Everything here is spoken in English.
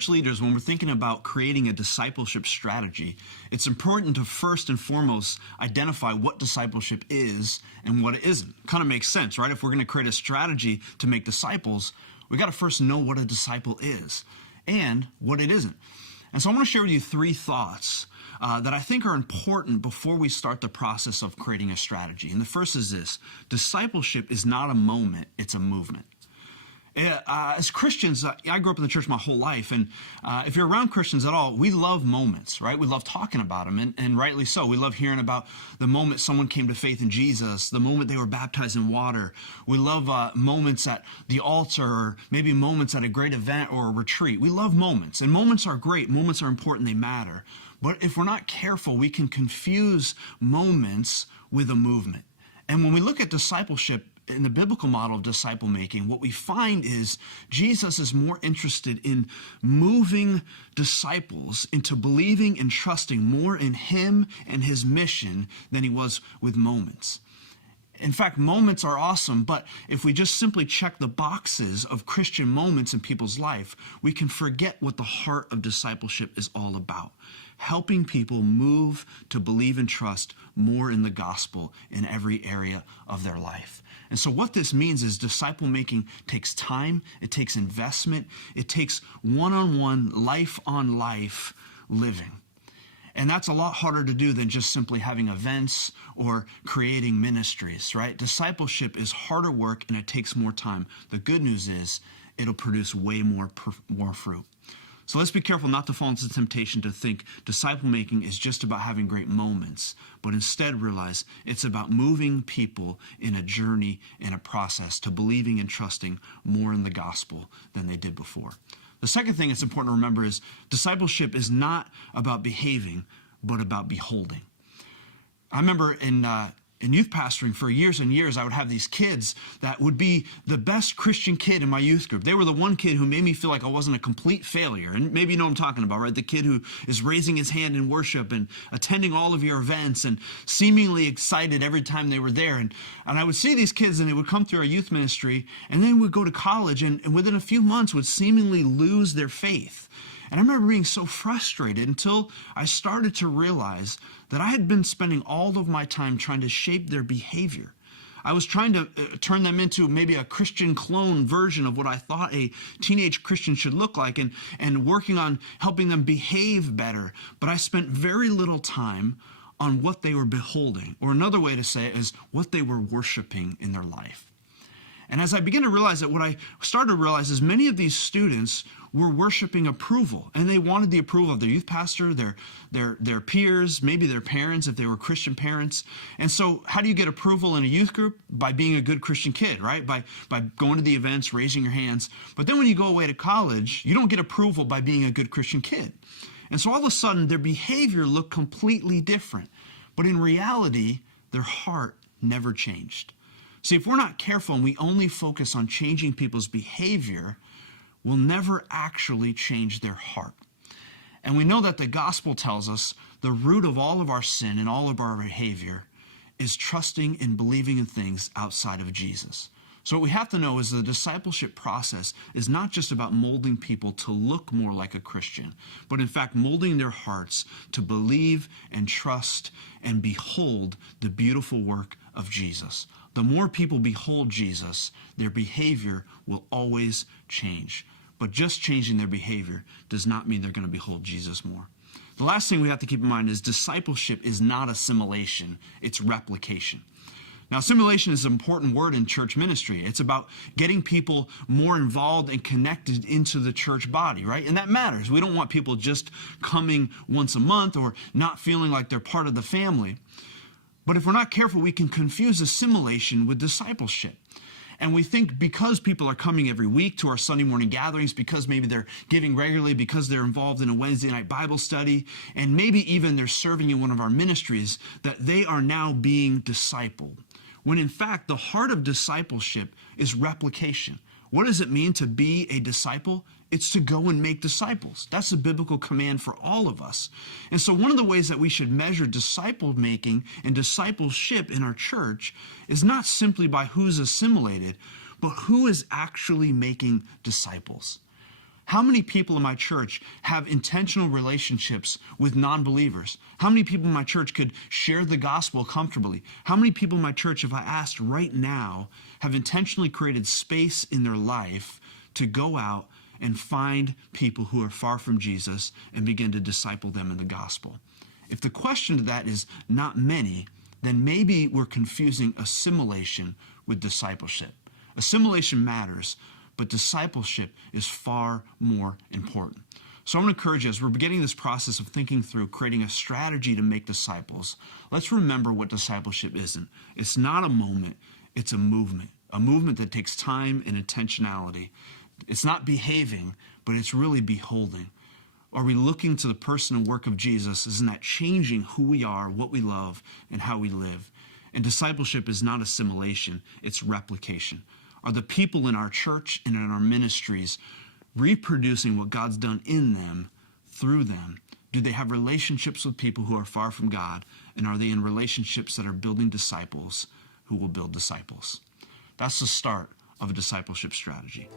church leaders, when we're thinking about creating a discipleship strategy, it's important to first and foremost identify what discipleship is and what it isn't. Kind of makes sense, right? If we're going to create a strategy to make disciples, we got to first know what a disciple is and what it isn't. And so I want to share with you 3 thoughts that I think are important before we start the process of creating a strategy. And the first is this: discipleship is not a moment, it's a movement. As Christians, I grew up in the church my whole life, and if you're around Christians at all, we love moments, right? We love talking about them, and rightly so. We love hearing about the moment someone came to faith in Jesus, the moment they were baptized in water. We love moments at the altar, or maybe moments at a great event or a retreat. We love moments, and moments are great. Moments are important. They matter. But if we're not careful, we can confuse moments with a movement. And when we look at discipleship, in the biblical model of disciple making, what we find is Jesus is more interested in moving disciples into believing and trusting more in him and his mission than he was with moments. In fact, moments are awesome, but if we just simply check the boxes of Christian moments in people's life, we can forget what the heart of discipleship is all about. Helping people move to believe and trust more in the gospel in every area of their life. And so what this means is disciple making takes time, it takes investment, it takes one-on-one, life-on-life living. And that's a lot harder to do than just simply having events or creating ministries, right? Discipleship is harder work and it takes more time. The good news is it'll produce way more fruit. So let's be careful not to fall into the temptation to think disciple making is just about having great moments, but instead realize it's about moving people in a journey, in a process to believing and trusting more in the gospel than they did before. The second thing that's important to remember is discipleship is not about behaving, but about beholding. I remember in youth pastoring for years and years, I would have these kids that would be the best Christian kid in my youth group. They were the one kid who made me feel like I wasn't a complete failure. And maybe you know what I'm talking about, right? The kid who is raising his hand in worship and attending all of your events and seemingly excited every time they were there. And I would see these kids and they would come through our youth ministry and then would go to college and within a few months would seemingly lose their faith. And I remember being so frustrated until I started to realize that I had been spending all of my time trying to shape their behavior. I was trying to turn them into maybe a Christian clone version of what I thought a teenage Christian should look like and working on helping them behave better. But I spent very little time on what they were beholding, or another way to say it is what they were worshiping in their life. And as I began to realize that, what I started to realize is many of these students were worshiping approval, and they wanted the approval of their youth pastor, their peers, maybe their parents if they were Christian parents. And so how do you get approval in a youth group? By being a good Christian kid, right? By going to the events, raising your hands. But then when you go away to college, you don't get approval by being a good Christian kid. And so all of a sudden their behavior looked completely different. But in reality, their heart never changed. See, if we're not careful and we only focus on changing people's behavior, we'll never actually change their heart. And we know that the gospel tells us the root of all of our sin and all of our behavior is trusting and believing in things outside of Jesus. So what we have to know is the discipleship process is not just about molding people to look more like a Christian, but in fact molding their hearts to believe and trust and behold the beautiful work of Jesus. The more people behold Jesus, their behavior will always change. But just changing their behavior does not mean they're going to behold Jesus more. The last thing we have to keep in mind is discipleship is not assimilation, it's replication. Now, assimilation is an important word in church ministry. It's about getting people more involved and connected into the church body, right? And that matters. We don't want people just coming once a month or not feeling like they're part of the family. But if we're not careful, we can confuse assimilation with discipleship. And we think because people are coming every week to our Sunday morning gatherings, because maybe they're giving regularly, because they're involved in a Wednesday night Bible study, and maybe even they're serving in one of our ministries, that they are now being discipled. When in fact, the heart of discipleship is replication. What does it mean to be a disciple? It's to go and make disciples. That's a biblical command for all of us. And so one of the ways that we should measure disciple making and discipleship in our church is not simply by who's assimilated, but who is actually making disciples. How many people in my church have intentional relationships with non-believers? How many people in my church could share the gospel comfortably? How many people in my church, if I asked right now, have intentionally created space in their life to go out and find people who are far from Jesus and begin to disciple them in the gospel? If the question to that is not many, then maybe we're confusing assimilation with discipleship. Assimilation matters, but discipleship is far more important. So I want to encourage you, as we're beginning this process of thinking through creating a strategy to make disciples, let's remember what discipleship isn't. It's not a moment, it's a movement that takes time and intentionality. It's not behaving, but it's really beholding. Are we looking to the person and work of Jesus? Isn't that changing who we are, what we love, and how we live? And discipleship is not assimilation, it's replication. Are the people in our church and in our ministries reproducing what God's done in them, through them? Do they have relationships with people who are far from God? And are they in relationships that are building disciples who will build disciples? That's the start of a discipleship strategy.